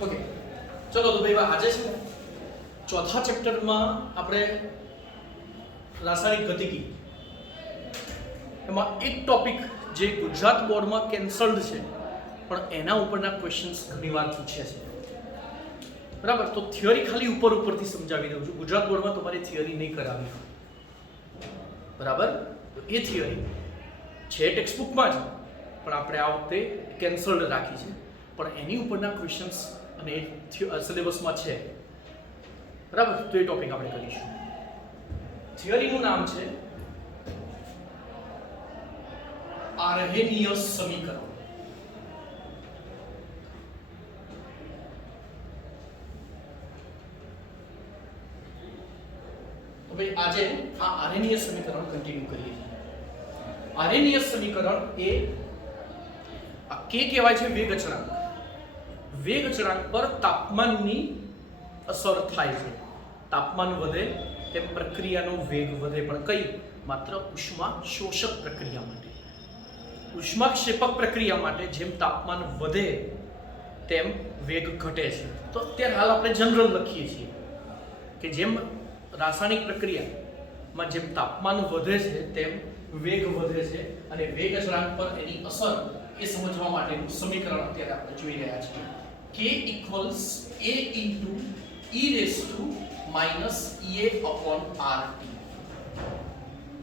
Okay, ચલો તો ભાઈ આજે છે ને ચોથા ચેપ્ટરમાં આપણે રાસાયણિક ગતિકી એમાં એક ટોપિક જે ગુજરાત બોર્ડમાં કેન્સલ્ડ છે પણ એના ઉપરના ક્વેશ્ચન્સ ઘણીવાર પૂછે છે, બરાબર? તો થિયરી ખાલી ઉપરથી સમજાવી દઉં છું. ગુજરાત બોર્ડમાં તમારી થિયરી નહીં કરાવી, બરાબર? તો એ થિયરી છે ટેક્સ્ટબુકમાં જ, પણ આપણે આ વખતે કેન્સલ્ડ રાખી છે, પણ એની ઉપરના ક્વેશ્ચન્સ અને સિલેબસમાં છે, બરાબર? તો એ ટોપિક આપણે કરીશું. થિયરીનું નામ છે આર્હેનિયસ સમીકરણ. તો ભાઈ આજે આ આર્હેનિયસ સમીકરણ કન્ટિન્યુ કરીએ છીએ. આર્હેનિયસ સમીકરણ એ આ કે કહેવાય છે વેગ અચળાંક. વેગ અચળાંક પર તાપમાનની અસર થાય છે. તાપમાન વધે તેમ પ્રક્રિયાનો વેગ વધે, પણ કઈ? માત્ર ઉષ્મા શોષક પ્રક્રિયા માટે. ઉષ્માક્ષેપક પ્રક્રિયા માટે જેમ તાપમાન વધે તેમ વેગ ઘટે છે. તો અત્યારે હાલ આપણે જનરલ લખીએ છીએ કે જેમ રાસાયણિક પ્રક્રિયામાં જેમ તાપમાન વધે છે તેમ વેગ વધે છે, અને વેગ અચળાંક પર એની અસર એ સમજવા માટેનું સમીકરણ અત્યારે આપણે જોઈ રહ્યા છીએ. k equals a into e raise to minus ea upon rt.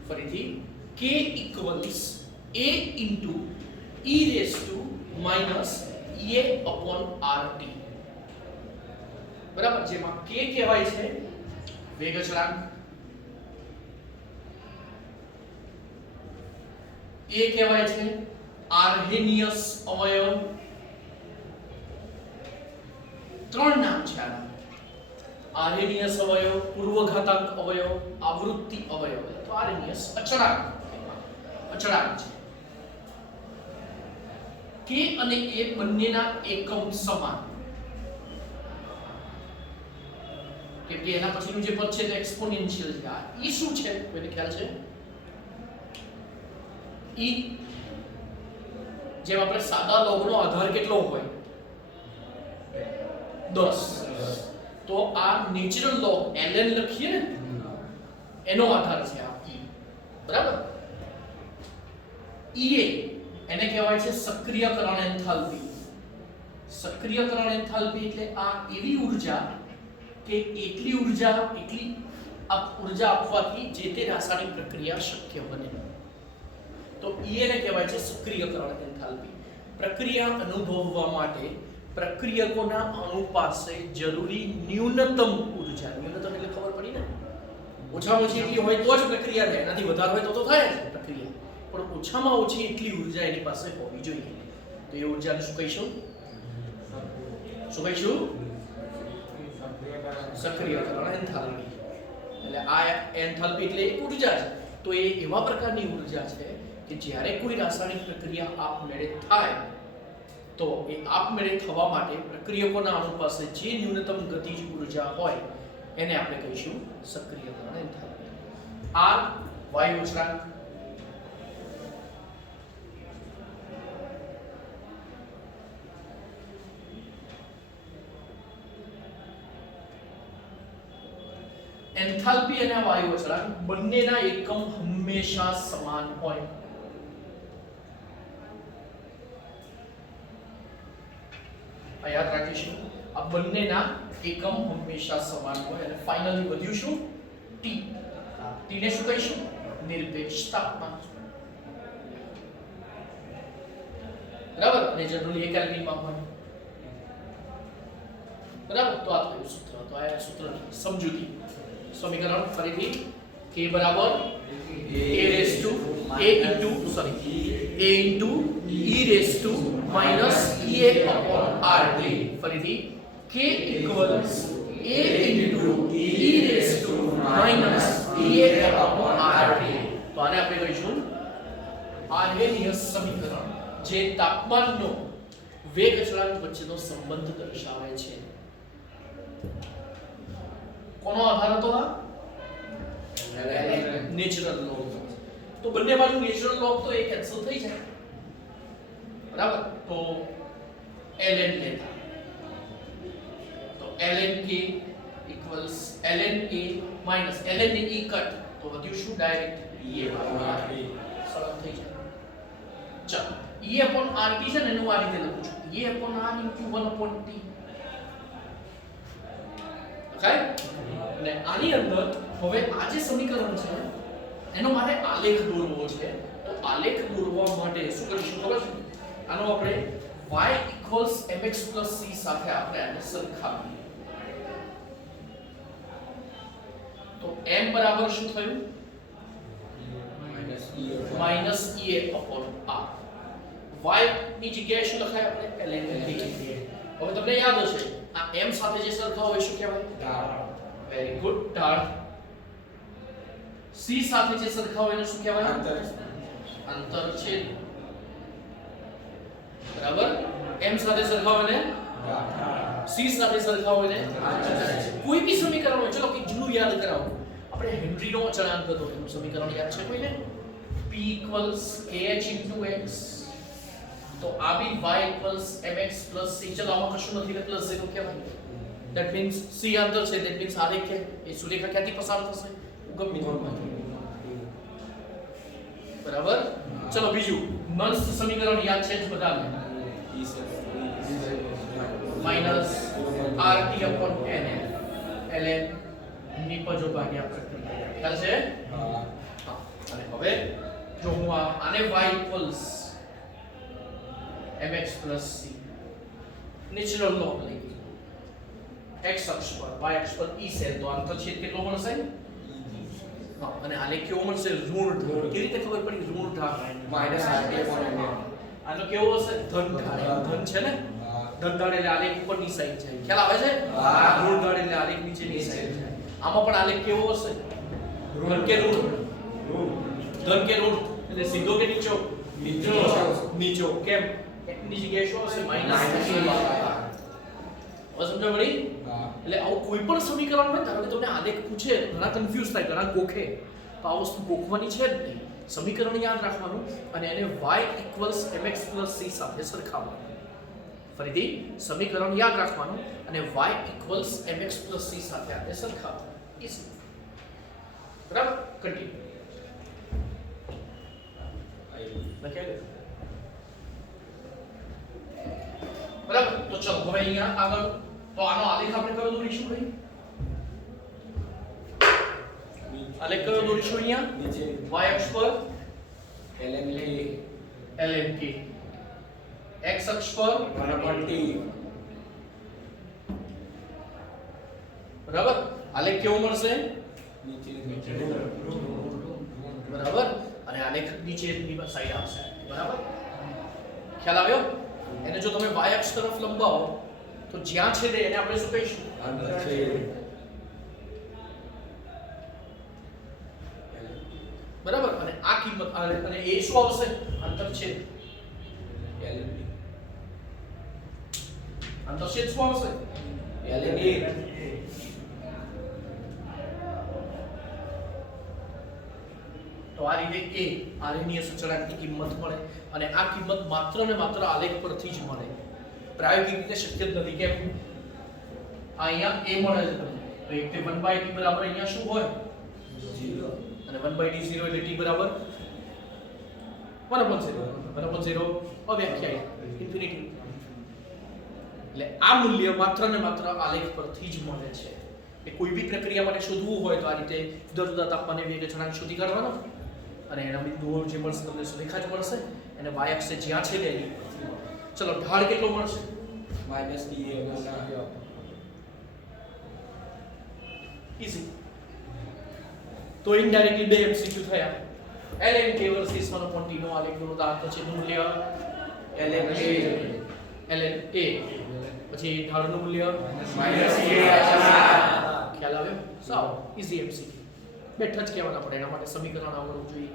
ફરીથી k equals a into e raise to minus ea upon rt, બરાબર? જેમાં k કહેવાય છે વેગ અચળાંક, a કહેવાય છે આર્હેનિયસ અવયવ. ત્રણ નામ છે આના: આર્હેનિયસ અવયવ, પૂર્વઘાતાંક અવયવ, આવૃત્તિ અવયવ. તો આર્હેનિયસ અચળાંક છે. k અને a બંનેના એકમ સમાન, કેમ કે એના પછીનું જે પદ છે તે એક્સપોનેન્શિયલ છે. આ e શું છે કોઈને ખ્યાલ છે? e જેમ આપણે સાદા લોગનો આધાર કેટલો હોય? 10. તો આ નેચરલ લોગ ln લખીએ ને એનો આધાર છે આ e, બરાબર? ea એને કહેવાય છે સક્રિયકરણ એન્થાલ્પી. સક્રિયકરણ એન્થાલ્પી એટલે આ એવી ઊર્જા કે એટલી ઊર્જા આપવાથી જે તે રાસાયણિક પ્રક્રિયા શક્ય બને. તો E ને કહેવાય છે સક્રિયકરણ એન્થાલ્પી. પ્રક્રિયા અનુભવવા માટે પ્રક્રિયકોના અણુ પાસે જરૂરી ન્યૂનતમ ઊર્જા, ન્યૂનતમ એટલે ખબર પડી ને, ઓછામાં ઓછી એટલી હોય તો જ પ્રક્રિયા થાય, એનાથી વધારે હોય તો થાય જ પ્રક્રિયા, પણ ઓછામાં ઓછી એટલી ઊર્જા એની પાસે હોવી જોઈએ. તો એ ઊર્જાને શું કહીશું? સક્રિયકરણ એન્થાલ્પી. એટલે આ એન્થાલ્પી એટલે ઊર્જા છે. તો એ એવા પ્રકારની ઊર્જા છે કે જ્યારે કોઈ રાસાયણિક પ્રક્રિયા આપમેળે થાય તો એ આપમેળે થવા માટે પ્રક્રિયકોના અણુ પાસે જે ન્યૂનતમ ગતિજ ઊર્જા હોય એને આપણે કહીશું સક્રિયકરણ એન્થાલ્પી. આ વાયુ અચળાંક, એન્થાલ્પી અને વાયુ અચળાંક બંનેના એકમ હંમેશા સમાન હોય. આ યાદ રાખીશું, આ બંનેના એકમ હંમેશા સમાન હોય. અને ફાઇનલી વધ્યું શું? T. T ને શું કહીશું? નિરપેક્ષ તાપમાન, બરાબર? અને જનરલી 1 કેલ્વિનમાં હોય, બરાબર? તો આ થયું સૂત્ર. તો આ સૂત્રની સમજૂતી સમીકરણ ફરીથી k બરાબર a into e raise to minus ea upon rt. ફરીથી k equals a into e raise to minus ea upon rt. તો આને આપણે કહીશું આર્હેનિયસ સમીકરણ, જે તાપમાનનો વેગ અચળાંક વચ્ચેનો સંબંધ દર્શાવે છે. કોનો આધાર હતો? Natural log. તો બંને બાજુ નેચરલ લોગ તો એ કેન્સલ થઈ જાય, બરાબર? તો ln લેતા ln k equals ln a minus ln ને e કટ તો વધ્યું શું ડાયરેક્ટ e સરળ થઈ જાય. ચાલો e upon rt છે ને એનું આ રીતે લખું છું e upon r into 1 upon t. Okay અને આની અંદર હવે આ જે સમીકરણ છે એનો મારે આલેખ દોરવો છે. તો આલેખ દોરવા માટે શું કરીશું ખબર છે? આનો આપણે y mx c સાથે આપણે આને સરખાવીએ. તો m બરાબર શું થયું? -e upon r. y ની જગ્યાએ શું લખાય આપણે? ln k. હવે તમને યાદ હશે આ m સાથે જે સરખાવો એ શું કહેવાય? ઢાળ. વેરી ગુડ, ઢાળ. c સાથે જે સરખાવો એને શું કહેવાય? અંતરછેદ. બરાબર? m સાથે સરખાવો એને ઢાળ. c સાથે સરખાવો એને કોઈ બી સમીકરણ હોય, ચલો કે જૂનું યાદ કરાવો. આપણે હેનરીનો અચળાંક હતો એનું સમીકરણ યાદ છે કોઈને? p kh x. તો આ બી y mx c. ચલો આમાં કશું નથી એટલે પ્લસ 0 કહેવાય. ધેટ મીન્સ c અંતર છે, ધેટ મીન્સ આ રેખા એ સુરેખા ક્યાંથી પસાર થશે? ગમે બરાબર. ચલો બીજું નલ્સ સમીકરણ યાદ છે જ બધાને? Minus rt upon nf ln નિપજો ભાગ્યા પ્રક્રિયા. ખ્યાલ છે? હા. અને હવે જો હું આને y mx c natural log લઈ x અક્ષ પર y અક્ષ પર e છે તો આંતરછેદ કેટલો મળશે? હા. અને આલેખ કેવો મળશે? ઋણ ઢાળ. કેવી રીતે ખબર પડી? ઋણ ઢાળ -rt upon nf. આનો કેવો હશે? ધન ઢાળ. ધન છે ને? ધન ઢાળ એટલે આલેખ ઉપરની સાઈડ છે. ખ્યાલ આવે છે? હા. ઋણ ઢાળ એટલે આલેખ નીચેની સાઈડ છે. આમાં પણ આલેખ કેવો હશે? ધન કે ઋણ? ધન કે ઋણ? એટલે સીધો કે નીચો? નીચો. કેમ? ની જગ્યાએ શું હશે? માઈનસ. હવે સમજ પડી? એટલે આવું કોઈ પણ સમીકરણ હોય ત્યારે તમને આલેખ પૂછે ઘણા કન્ફ્યુઝ થાય, ઘણા ગોખે. તો આ વસ્તુ ગોખવાની છે જ નહીં. સમીકરણ યાદ રાખવાનું અને એને y mx c સાથે સરખાવવાનું. ફરીથી સમીકરણ યાદ રાખવાનું અને y mx c સાથે આપણે સરખાવવાનું. ઈઝી. બરાબર? કન્ટિન્યુ. બરાબર. તો ચલો હવે અહીંયા આગળ તો આનો આલેખ આપણે કયો દોરીશું ભાઈ? આલેખ કયો દોરીશું અહીંયા? નીચે y અક્ષ પર ln k, x અક્ષ પર 1/t. બરાબર? આલેખ કેવો મળશે? નીચે. બરાબર? અને આલેખ નીચેની સાઈડ આવશે. બરાબર? ખ્યાલ આવ્યો? એને જો તમે y અક્ષ તરફ લંબાવો તો જ્યાં છેદે એને આપણે શું કહીશું? અંતરછેદ. બરાબર? અને આ કિંમત અને એ શું આવશે? અંતરછેદ. અંતરછેદ શું આવશે? ln a. તો આ રીતે a આરેખીય સૂચકાંકની કિંમત મળે અને આ કિંમત માત્ર ને માત્ર આલેખ પરથી જ મળે. પ્રાયોગિક રીતે શક્ય જ નથી. કેમ? અહીંયા a મળે છે તમને તો 1/t બરાબર અહીંયા શું હોય? 0. અને 1/t 0 એટલે t બરાબર 1/0 અવ્યાખ્યાયિત ઇન્ફિનિટી. એટલે આ મૂલ્ય માત્ર ને માત્ર આલેખ પરથી જ મળે છે. એ કોઈ બી પ્રક્રિયા માટે શોધવું હોય તો આ રીતે જુદા જુદા તાપમાને વેગ અચળાંક શોધી કાઢવાનો અને એના બિંદુઓ જે મળશે તમને સુરેખા જ મળશે અને y અક્ષે જ્યાં છે તેની. ચલો ઢાળ કેટલો મળશે? -e. ઈઝી. તો ઇનડાયરેક્ટલી બે MCQ થયા. ln k વર્સિસ 1/t નો આલેખ દોરતા તો છે મૂલ્ય ln a પછી ઢાળનું મૂલ્ય -e. ખ્યાલ આવ્યો? સાવ ઈઝી MCQ. બેઠા જ કહેવાના પડે એના માટે સમીકરણ આવડવું જોઈએ.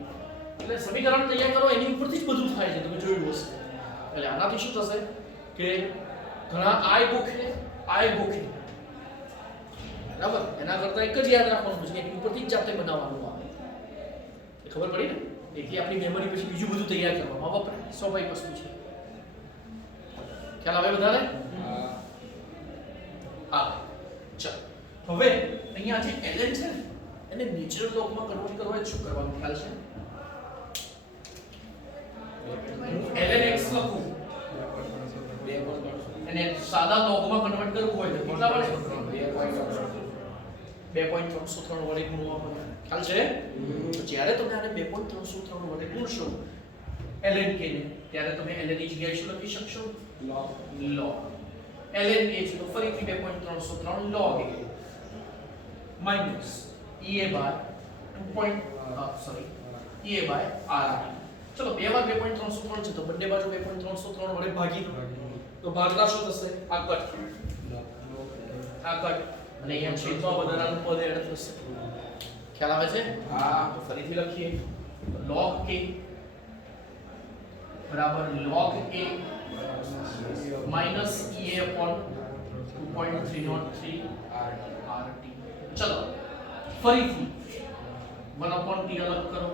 એટલે સમીકરણ તૈયાર કરો એની ઉપરથી જ બધું થાય છે. તમે જોયું હશે. એટલે આનાથી શું થશે કે ઘણા આય ગોખે બરાબર? એના કરતા એક જ યાદ રાખવાનું છે એની ઉપરથી જ જાતે બનાવવાનું આવે. એ ખબર પડી ને? એટલે આપણી મેમરી પછી બીજું બધું તૈયાર કરવામાં વપરાય. સ્વાભાવિક વસ્તુ છે. ખ્યાલ આવે બધાને? હા. હવે અહીંયા જે ln છે ને એને નેચરલ લોગમાં કન્વર્ટ કરવા એટલે શું કરવાનું ખ્યાલ છે? ln x લખું અને સાદા લોગમાં કન્વર્ટ કરવું હોય તો કેટલા વડે 2.303 વડે ગુણવા પડે. ખ્યાલ છે? તો જ્યારે તમે આને 2.303 વડે ગુણશો ln k ને ત્યારે તમે ln ની જગ્યાએ શું લખી શકશો? log. ln a છે તો ફરીથી 2.303 log a minus ea by 2. ea by r. ચલો બે વાર 2.303 છે તો બંને બાજુ 2.303 વડે ભાગી દો તો ભાગલા શું થશે? આ કટ અને અહીંયા છેદમાં વધારાનું પદ એડ થશે. ખ્યાલ આવે છે? હા. તો ફરીથી લખીએ log k બરાબર log a minus ea upon 2.303 rt. ચલો ફરીથી 1 upon t અલગ કરો,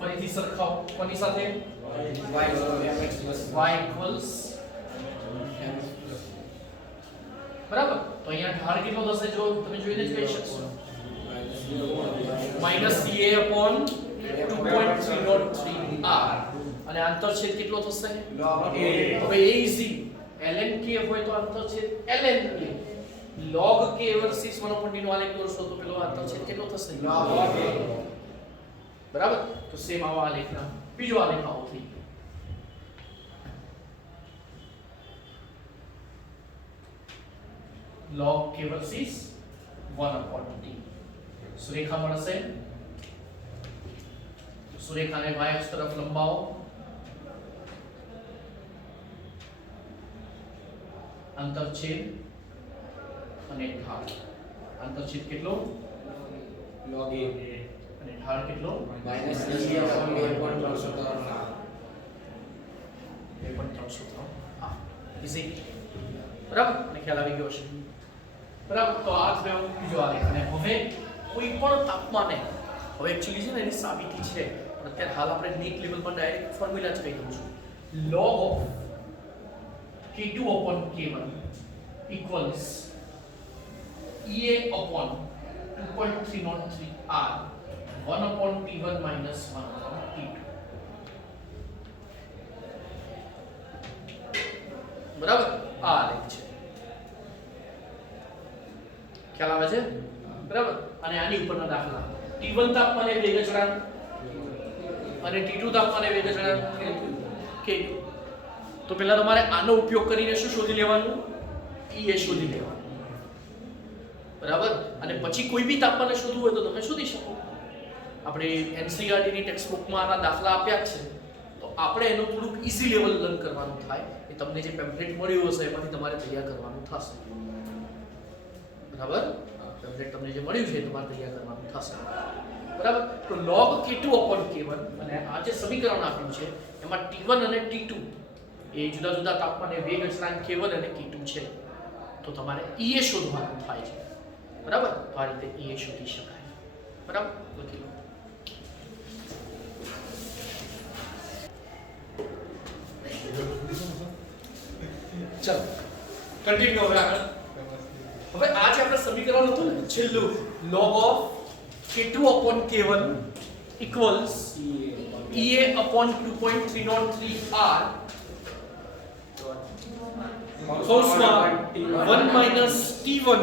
ફરીથી સરખાવો કોની સાથે? y equals બરાબર. તો અહીંયા ઢાળ કેટલો થશે જો તમે જોઈને જ કહી શકશો minus ea upon 2.303 r અને આંતરછેદ કેટલો થશે? log a. હવે a ઇઝી ln k હોય તો આંતરછેદ ln k log k versus 1 upon t નો આલેખ દોરશો તો પેલો આંતરછેદ કેટલો થશે? log a. બરાબર. તો સેમ આવા આલેખના બીજો આલેખ આવો થઈ ગયો. log k versus 1 upon t. Surekha મળશે. સુરેખાને y અક્ષ તરફ લંબાવો. અંતરછેદ અને ઢાળ. અંતરછેદ કેટલો? log a અને ઢાળ કેટલો? minus ea upon 2.303. ઈઝી. બરાબર. અને ખ્યાલ આવી ગયો છે. બરાબર. તો આ થયો બીજો આલેખ. અને હવે કોઈ પણ તાપમાને હવે એક્ચ્યુઅલી છે ને એની સાબિતી છે પણ અત્યારે હાલ આપણે નીટ લેવલ પર ડાયરેક્ટ ફોર્મ્યુલા જ કહી દઉં છું. log of k2 upon k1 equals ea upon 2.303 r 1 upon t1 minus 1 upon t2. બરાબર. આ આલેખ છે. ખ્યાલ આવે છે? બરાબર. અને આની ઉપરના દાખલા T1 તાપમાને વેગ અચળાંક અને T2 તાપમાને વેગ અચળાંક કે તો પહેલા તમારે આનો ઉપયોગ કરીને શું શોધી લેવાનું? E શોધી લેવાનું. બરાબર. અને પછી કોઈ બી તાપમાને શોધવું હોય તો તમે શોધી શકો. આપણે NCERT ની ટેક્સ્ટ બુકમાં આના દાખલા આપ્યા છે તો આપણે એનું થોડુંક ઈઝી લેવલ લર્ન કરવાનું થાય. એ તમને જે પેમ્પલેટ મળ્યું હશે એમાંથી તમારે તૈયાર કરવાનું થશે. બરાબર. પેમ્પલેટ તમને જે મળ્યું છે તમારે તૈયાર કરવાનું થશે. બરાબર. તો log k2 upon k1 અને આ જે સમીકરણ આપ્યું છે એમાં t1 અને t2 એ જુદા જુદા તાપમાને વેગ અચળાંક k1 અને k2 છે તો તમારે ea શોધવાનું થાય છે. બરાબર. તો આ રીતે ea શોધી શકાય. બરાબર. લખી લો. ચલો કન્ટિન્યુ હવે આગળ. હવે આ જે આપણે સમીકરણ હતું ને છેલ્લું log of k2 upon k1 equals ea upon 2.303 r કૌંસમાં 1 minus t1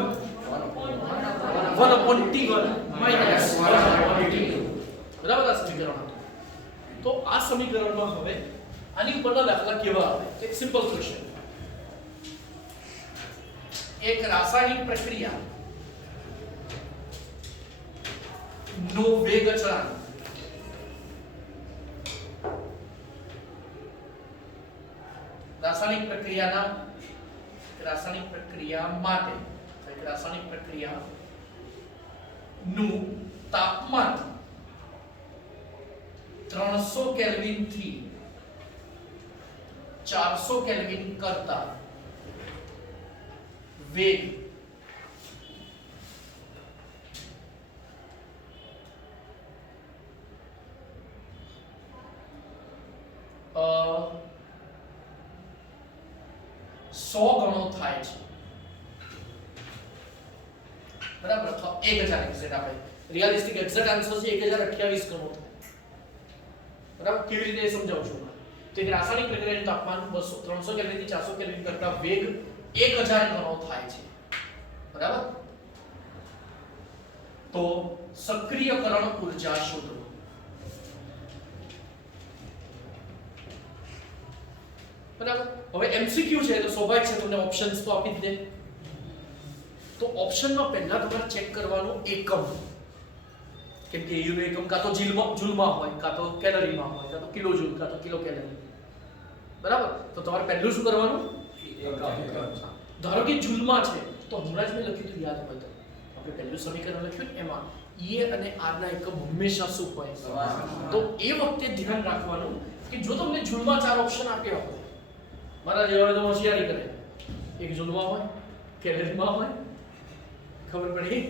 1 upon t1 minus 1 upon t2. બરાબર. આ સમીકરણ હતું. તો આ સમીકરણમાં હવે આની ઉપરના દાખલા કેવા આવે? એક સિમ્પલ ક્વેશ્ચન. એક રાસાયણિક પ્રક્રિયા નો વેગ અચળાંક રાસાયણિક પ્રક્રિયા માટે એક રાસાયણિક પ્રક્રિયા નું તાપમાન 300 કેલ્વિન થી 400 કેલ્વિન કરતા વેગ સો ગણો થાય છે. બરાબર, અથવા 1000 એક્ઝેક્ટ આપે. રિયલિસ્ટિક એક્ઝેક્ટ આન્સર છે 1028 ગણો થાય. બરાબર, કેવી રીતે સમજાવું છું? તો એક રાસાયણિક પ્રક્રિયાનું તાપમાન 200 300 કેલ્વિન થી 400 કેલ્વિન કરતા વેગ 1000 ગણો થાય છે. બરાબર, તો સક્રિયકરણ ઊર્જા શોધો. બરાબર, હવે એમસીક્યુ છે તો સ્વાભાવિક છે તમને ઓપ્શન્સ તો આપી જ દે. તો ઓપ્શનમાં પહેલા તમારે ચેક કરવાનું એકમ, કેમ કે યુ નો એકમ કાં તો જૂલમાં હોય, કાં તો કેલરીમાં હોય, કાં તો કિલો જૂલ, કાં તો કિલો કેલરી. બરાબર, તો તમારે પહેલું શું કરવાનું? એકમ. ધારો કે જૂલમાં છે તો હમણાં જ મેં લખ્યું હતું, યાદ હોય તો આપણે પહેલું સમીકરણ લખ્યું એમાં E અને R ના એકમ હંમેશા શું હોય? તો એ વખતે ધ્યાન રાખવાનું કે જો તમને જૂલમાં 4 ઓપ્શન આપ્યા હોય, મારા જેવા તો હોશિયારી કરે, એક જૂલમાં હોય, કેલરીમાં હોય, ખબર પડી,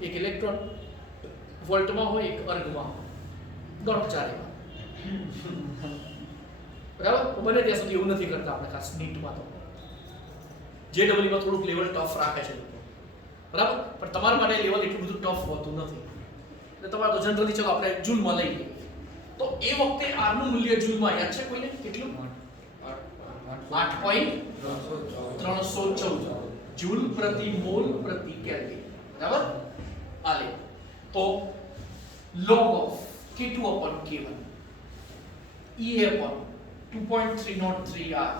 એક ઇલેક્ટ્રોન વોલ્ટમાં હોય, એક અર્ગમાં હોય, ગણો 4 એવા. બરાબર, બને ત્યાં સુધી એવું નથી કરતા આપણે, ખાસ નીટમાં તો JEE માં થોડુંક લેવલ ટફ રાખે છે લોકો. બરાબર, પણ તમારા માટે લેવલ એટલું બધું ટફ હોતું નથી. એટલે તમારે તો જનરલી ચલો આપણે જૂલમાં લઈ લઈએ. તો એ વખતે R નું મૂલ્ય જૂલમાં યાદ છે કોઈને? કેટલું? 8.314 જૂલ પ્રતિ મોલ પ્રતિ કેલ્વિન. બરાબર, આલે તો log of K2 upon K1 E upon 2.303 R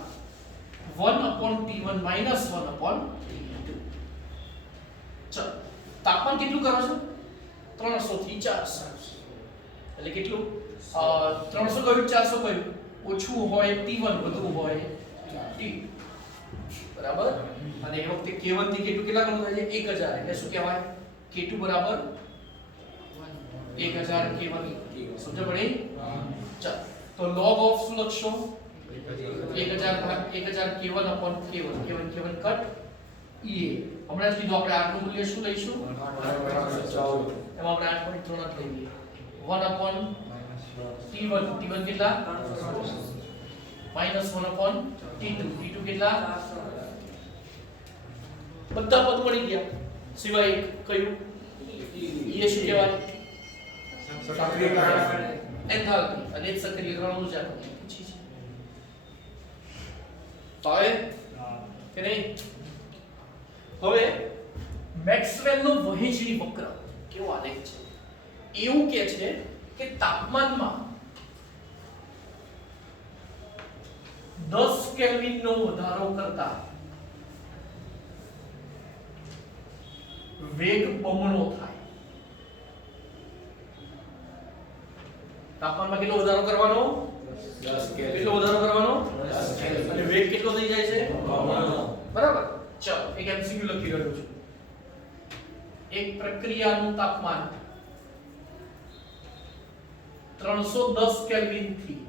1 upon T1 minus 1 upon T2. ચલો, તાપમાન કેટલું કરો છો? 300 થી 400. એટલે કેટલું? 300 કયું 400 કયું? ઓછું હોય T1, વધુ હોય T2. બરાબર, અને એ વખતે K1 થી K2 કેટલા ગણું થાય છે? 1000. એટલે શું કહેવાય? K2 બરાબર 1000 K1. સમજ પડી? ચાલ, તો log of શું લખશો? 1000 K1 upon K1. K1 cut E. હમણાં જ કીધું આપણે R નું મૂલ્ય શું લઈશું? 8.14. એમાં આપણે 8.3 જ લઈએ. 1 upon T1. T1 કેટલા? minus 1 upon T2. T2 કેટલા? બધા પદ મળી ગયા સિવાય એક કયું? એ શું કહેવાય? સક્રિયકરણ એન્થાલ્પી. અને એક સક્રિયકરણ ઊર્જા પૂછી છે. હવે કે નહીં? હવે મેક્સવેલ નો વહેંચણી વક્ર કેવો આલેખ છે? એવું કહે છે કે તાપમાનમાં 10 કેલ્વિન નો વધારો કરતા વેગ બમણો થાય. તાપમાનમાં કેટલો વધારો કરવાનો? 10 કેલ્વિન. કેટલો વધારો કરવાનો? 10 કેલ્વિન. અને વેગ કેટલો થઈ જાય છે? બમણો. બરાબર, ચલો એક એમસીક્યુ લખી રહ્યો છું. એક પ્રક્રિયાનું તાપમાન 310 કેલ્વિન થી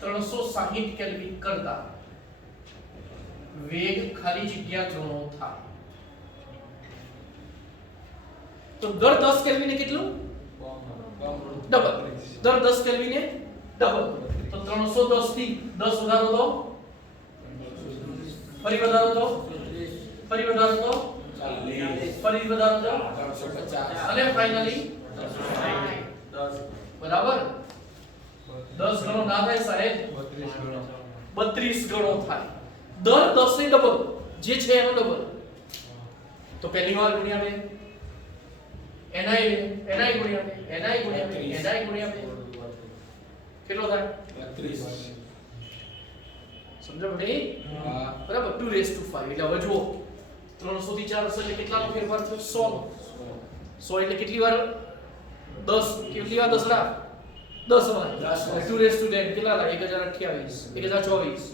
360 કેલ્વિન કરતા વેગ ખાલી જગ્યા ગણો થાય. તો દર 10 કેલ્વિને કેટલું? ડબલ. દર 10 કેલ્વિને ડબલ. તો 310 થી 10 વધારો તો ફરી વધારો તો ફરી વધારો તો 40 ફરી વધારો તો 350 અને ફાઇનલી 10. બરાબર, 10 ગણો ના થાય સાહેબ? 32 ગણો થાય. દર 10 ને ડબલ જે છે એનો ડબલ. તો પહેલી વાર ગુણ્યા 2 ni ગુણ્યા 2 ni ગુણ્યા 2 ni ગુણ્યા 2 કેટલો થાય? 32. સમજો ભાઈ? બરાબર, 2 એટલે હવે જુઓ 300 થી 400 એટલે કેટલાનો ફેરફાર થયો? 100 એટલે કેટલી વાર? 10. કેટલી વાર 10 વાર? 10 વાર. 2 કેટલા થાય? 1028 1024.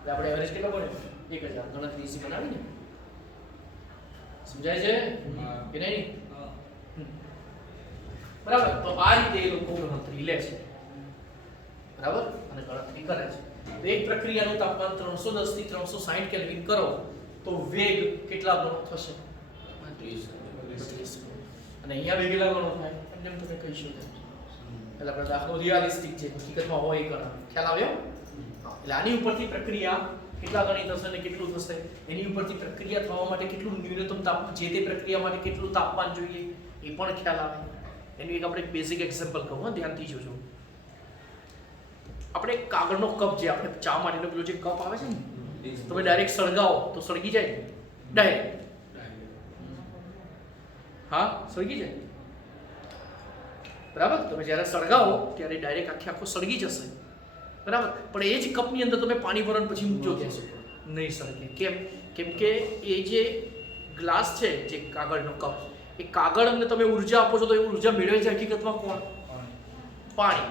એટલે આપણે એવરેજ કેટલો બને? 1000. ગણતરી ઈઝી બનાવી ને? સમજાય છે કે નહીં? બરાબર, તો આ રીતે એ લોકો ગણતરી લે છે. બરાબર, અને ગણતરી કરે છે. તો એક પ્રક્રિયાનું તાપમાન 310 થી 360 કેલ્વિન કરો તો વેગ કેટલા ગણો થશે? 32. અને અહીંયા વેગ કેટલા ગણો થાય? એમ તમે કહી શકો. એટલે આપણે દાખલો રિયાલિસ્ટિક છે, હકીકતમાં હોય એ ગણો. ખ્યાલ આવ્યો? એટલે આની ઉપરથી પ્રક્રિયા કેટલા ગણી થશે અને કેટલું થશે, એની ઉપરથી પ્રક્રિયા થવા માટે કેટલું ન્યૂનતમ તાપમાન, જે તે પ્રક્રિયા માટે કેટલું તાપમાન જોઈએ એ પણ ખ્યાલ આવે. એનું એક આપણે બેઝિક એક્ઝામ્પલ કહું, ધ્યાનથી જોજો. આપણે કાગળનો કપ, જે આપણે ચા માટેનો પેલો જે કપ આવે છે ને, તમે ડાયરેક્ટ સળગાવો તો સળગી જાય ડાયરેક્ટ. હા, સળગી જાય. બરાબર. તમે જ્યારે સળગાવો ત્યારે ડાયરેક્ટ આખો સળગી જશે. બરાબર. પણ એ જ કપની અંદર તમે પાણી ભરો પછી મૂકજો ગેસ ઉપર, નહીં સળગે. કેમ? કેમ કે એ જે ગ્લાસ છે, જે કાગળનો કપ, એ કાગળને તમે ઉર્જા આપો છો તો એ ઉર્જા મેળવે છે હકીકતમાં કોણ? પાણી.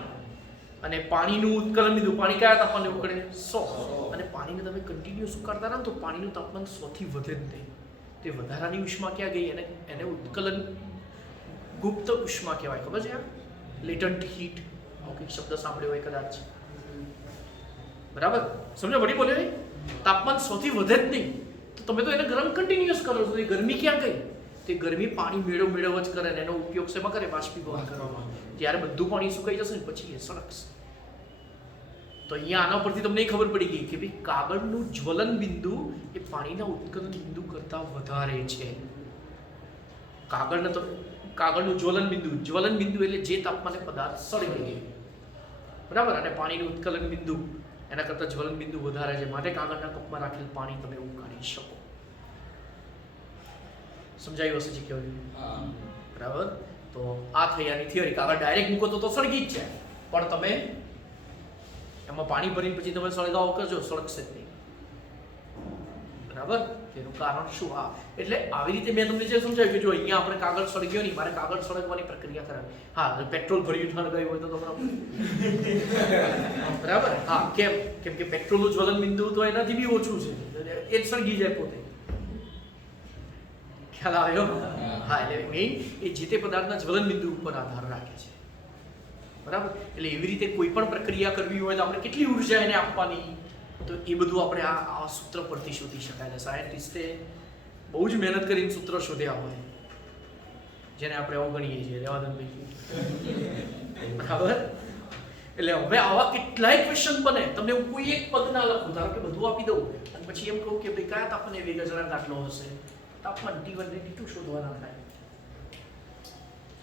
અને પાણીનું ઉત્કલન લીધું. પાણી કયા તાપમાને ઉકળે? 100. અને પાણીને તમે કન્ટિન્યુઅસ ઉકાળતા રહો ને તો પાણીનું તાપમાન 100 થી વધે જ નહીં. તે વધારાની ઉષ્મા ક્યાં ગઈ? એને ઉત્કલન ગુપ્ત ઉષ્મા કહેવાય. ખબર છે? લેટન્ટ હીટ, મૌખિક શબ્દ સાંભળ્યો હોય કદાચ. બરાબર, સમજો? વળી બોલે તાપમાન 100 થી વધે જ નહીં તો તમે તો એને ગરમ કન્ટિન્યુઅસ કરો છો. એ ગરમી ક્યાં ગઈ? તે ગરમી પાણી મેળવ જ કરે ને એનો ઉપયોગ શેમાં કરે? બાષ્પીભવન કરવામાં. જ્યારે બધું પાણી સુકાઈ જશે ને પછી એ સળગશે. તો અહીંયા આના પરથી તમને ખબર પડી ગઈ કે ભાઈ કાગળનું જ્વલન બિંદુ એ પાણીના ઉત્કલન બિંદુ કરતાં વધારે છે. કાગળનું જ્વલન બિંદુ એટલે જે તાપમાને પદાર્થ સળગે. બરાબર. અને પાણીનું ઉત્કલન બિંદુ એના કરતાં જ્વલન બિંદુ વધારે છે, માટે કાગળના કપમાં રાખેલ પાણી તમે ઉકાળી શકો. સમજાયું હશે જે કેવું? બરાબર. તો આ થઈ આની થિયરી. કાગળ ડાયરેક્ટ મૂકો તો સળગી જ જાય, પણ તમે એમાં પાણી ભરીને પછી તમે સળગાવો કરજો, સળગશે જ નહીં. બરાબર. એનું કારણ શું? એટલે આવી રીતે મેં તમને જે સમજાવ્યું કે જો અહીંયા આપણે કાગળ સળગ્યો નહીં, મારે કાગળ સળગવાની પ્રક્રિયા કરાવી. હા, પેટ્રોલ ભર્યું સળગાવ્યું હોય તો બરાબર. હા, કેમ? કેમ કે પેટ્રોલનું જ્વલન બિંદુ તો એનાથી બી ઓછું છે, એ જ સળગી જાય પોતે. ખ્યાલ આવ્યો? હા, એટલે મેઇન એ જે તે પદાર્થના જ્વલન બિંદુ ઉપર આધાર રાખે છે. બરાબર. એટલે એવી રીતે કોઈ પણ પ્રક્રિયા કરવી હોય તો આપણે કેટલી ઉર્જા એને આપવાની, તો એ બધું આપણે આ સૂત્ર પરથી શોધી શકાય. સાયન્ટિસ્ટે બહુ જ મહેનત કરીને સૂત્ર શોધ્યા હોય, જેને આપણે અવગણીએ છીએ. રેવાદનભાઈ. બરાબર. એટલે હવે આવા કેટલાય ક્વેશ્ચન બને. તમને હું કોઈ એક પદ ના લખું, ધારો કે બધું આપી દઉં અને પછી એમ કહું કે ભાઈ કયા તાપમાને વેગ અચળાંક આટલો હશે, તાપમાન T1 ને T2 શોધવાના થાય.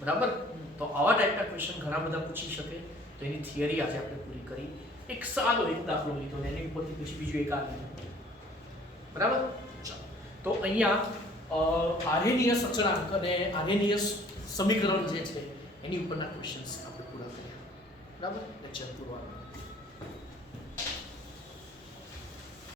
બરાબર. તો આવા ટાઈપના ક્વેશ્ચન ઘણા બધા પૂછી શકે. તો એની થિયરી આજે આપણે પૂરી કરી. એક સારો એક દાખલો લીધો ને એની ઉપરથી પછી બીજું એક આ લીધું. બરાબર. તો અહીંયા આર્હેનિયસ અચળાંક અને આર્હેનિયસ સમીકરણ જે છે એની ઉપરના ક્વેશ્ચન્સ આપણે પૂરા કર્યા. બરાબર. લેક્ચર પૂરો.